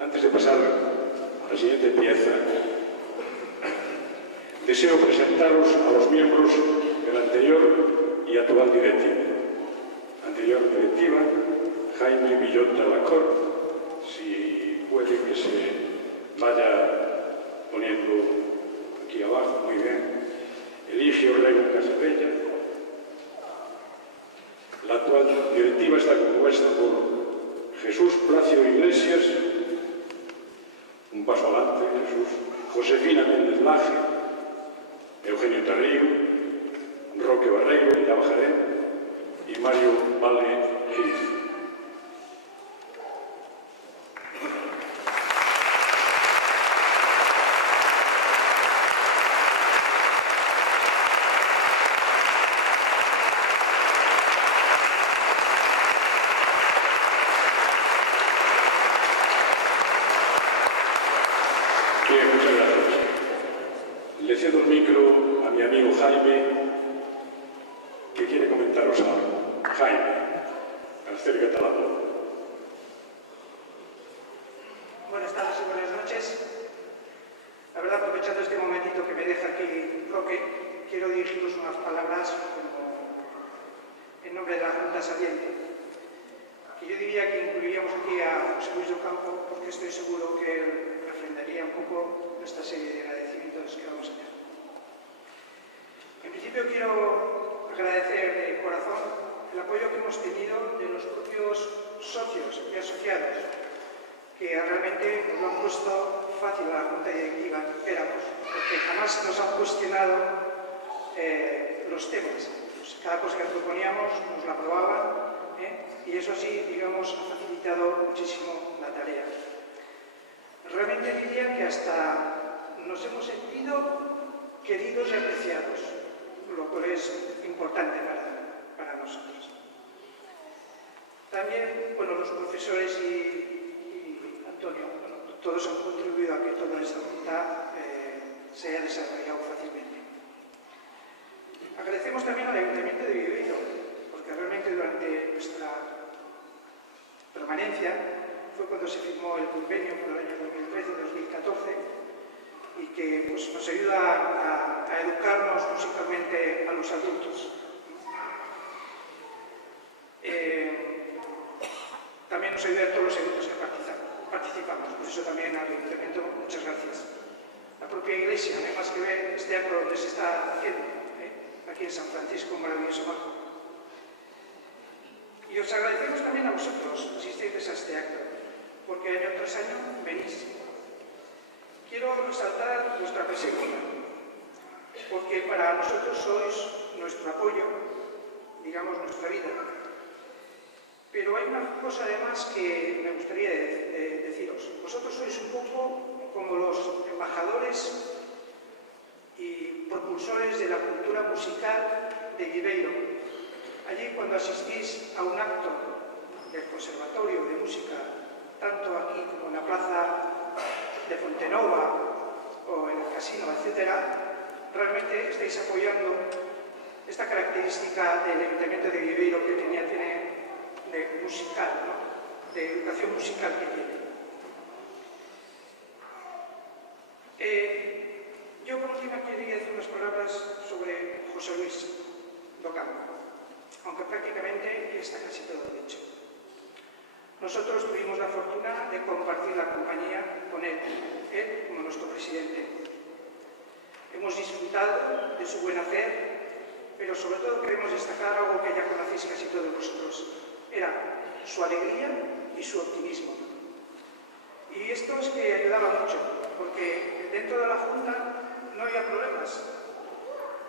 Antes de pasar a la siguiente pieza, deseo presentaros a los miembros de la anterior y actual directiva. Anterior directiva, Jaime Villota Lacor, si puede que se vaya poniendo aquí abajo, muy bien. Eligio Rego Casabella. La actual directiva está compuesta por Jesús Placio Iglesias, un paso adelante, Jesús, Josefina Méndez Laje, Eugenio Tarrío, Roque Barreiro, ya bajaré, y Mario Valle Gil. Le cedo el micro a mi amigo Jaime, que quiere comentaros algo. Jaime, acércate a la voz. Buenas tardes y buenas noches. La verdad, aprovechando este momentito que me deja aquí Roque, quiero dirigiros unas palabras en nombre de la Junta Saliente, que yo diría que incluiríamos aquí a José Luis Docampo, porque estoy seguro que él refrendaría un poco esta serie de agradecimientos que vamos a hacer. En principio quiero agradecer de corazón el apoyo que hemos tenido de los propios socios y asociados, que realmente nos lo han puesto fácil a la Junta Directiva que éramos, porque jamás nos han cuestionado los temas. Pues cada cosa que proponíamos nos la aprobaban, y eso sí, digamos, ha facilitado muchísimo la tarea. Realmente diría que hasta nos hemos sentido queridos y apreciados, lo cual es importante para nosotros. También, bueno, los profesores y Antonio, bueno, todos han contribuido a que toda esta junta se haya desarrollado fácilmente. Agradecemos también al Ayuntamiento de Viveiro, porque realmente durante nuestra permanencia fue cuando se firmó el convenio por el año 2013-2014 y que pues, nos ayuda a educarnos musicalmente a los adultos. También nos ayuda en todos los eventos que participamos, por eso también al Ayuntamiento muchas gracias. La propia Iglesia, además que ver este acto donde se está haciendo, aquí en San Francisco, un maravilloso marco. Y os agradecemos también a vosotros, asistentes a este acto, porque año tras año venís. Quiero resaltar vuestra presencia, porque para nosotros sois nuestro apoyo, digamos nuestra vida. Pero hay una cosa además que me gustaría deciros. Vosotros sois un poco como los embajadores y propulsores de la cultura musical de Viveiro. Allí cuando asistís a un acto del Conservatorio de Música, tanto aquí como en la plaza de Fontenova o en el casino, etc., realmente estáis apoyando esta característica del Ayuntamiento de Viveiro que tiene de musical, ¿no? De educación musical que tiene. Yo por último quería decir unas palabras sobre José Luis Docampo, aunque prácticamente está casi todo dicho. Nosotros tuvimos la fortuna de compartir la compañía con él como nuestro presidente. Hemos disfrutado de su buen hacer, pero sobre todo queremos destacar algo que ya conocéis casi todos vosotros. Era su alegría y su optimismo. Y esto es que ayudaba mucho, porque dentro de la Junta no había problemas.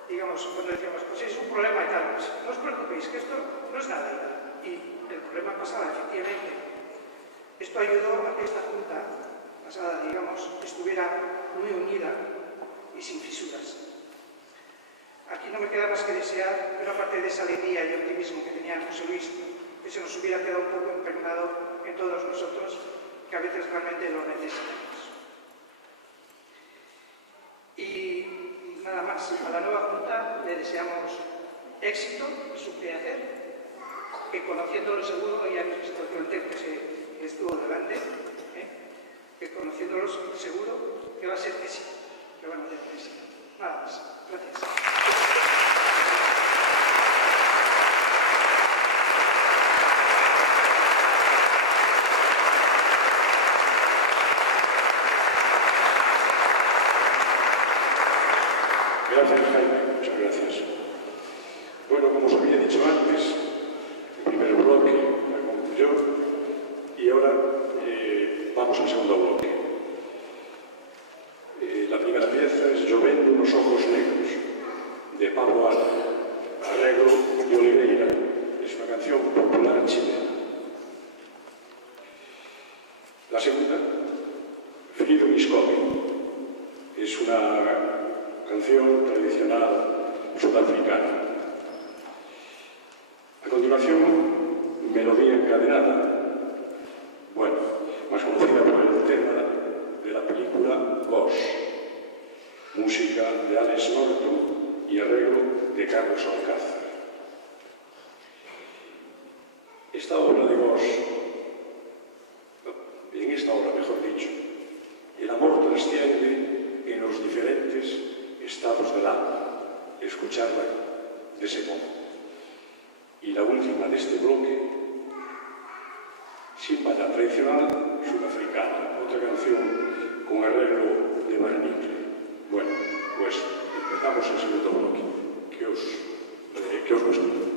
Digamos, cuando decíamos, pues es un problema y tal, pues no os preocupéis, que esto no es nada. Y el problema pasaba, efectivamente. Esto ayudó a que esta Junta pasada, digamos, estuviera muy unida y sin fisuras. Aquí no me queda más que desear, pero aparte de esa alegría y optimismo que tenía José Luis, que se nos hubiera quedado un poco impregnado en todos nosotros, que a veces realmente lo necesitamos. Y nada más, a la nueva Junta le deseamos éxito en su quehacer, que conociéndolo seguro ya habéis visto todo el tiempo que estuvo delante, conociéndolos seguro que va a ser que sí, que van a tener éxito. Nada más. Gracias. Gracias, Jaime. Muchas gracias. Bueno, como os había dicho antes, el primer bloque la concluyó y ahora vamos al segundo bloque. La primera pieza es Llovendo unos ojos negros, de Pablo Ara, arreglo de Oliveira. Es una canción popular chilena. La segunda, Freedom is Coming. Es una canción tradicional sudafricana. A continuación, Melodía encadenada, bueno, más conocida por el tema de la película Ghost, música de Alex Norton y arreglo de Carlos Alcázar. Esta obra de Ghost, en esta obra mejor dicho, el amor trasciende en los diferentes estados del alma, escucharla de ese modo. Y la última de este bloque, Simbala tradicional sudafricana, otra canción con arreglo de Barnicle. Bueno, pues empezamos el segundo bloque. ¿Qué os gusta?